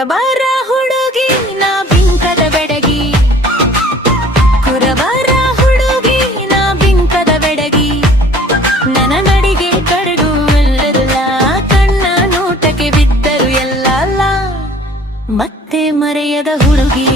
ಕುರಬಾರ ಹುಡುಗಿ ನಾ ಬಿಂಕದ ಬೆಡಗಿ, ಕುರಬಾರ ಹುಡುಗಿ ನಾ ಬಿಂಕದ ಬೆಡಗಿ. ನನ್ನ ನಡಿಗೆ ಕಡೆಗೂ ಎಲ್ಲಲ್ಲ, ಕಣ್ಣ ನೋಟಕ್ಕೆ ಬಿದ್ದರು ಎಲ್ಲ, ಮತ್ತೆ ಮರೆಯದ ಹುಡುಗಿ.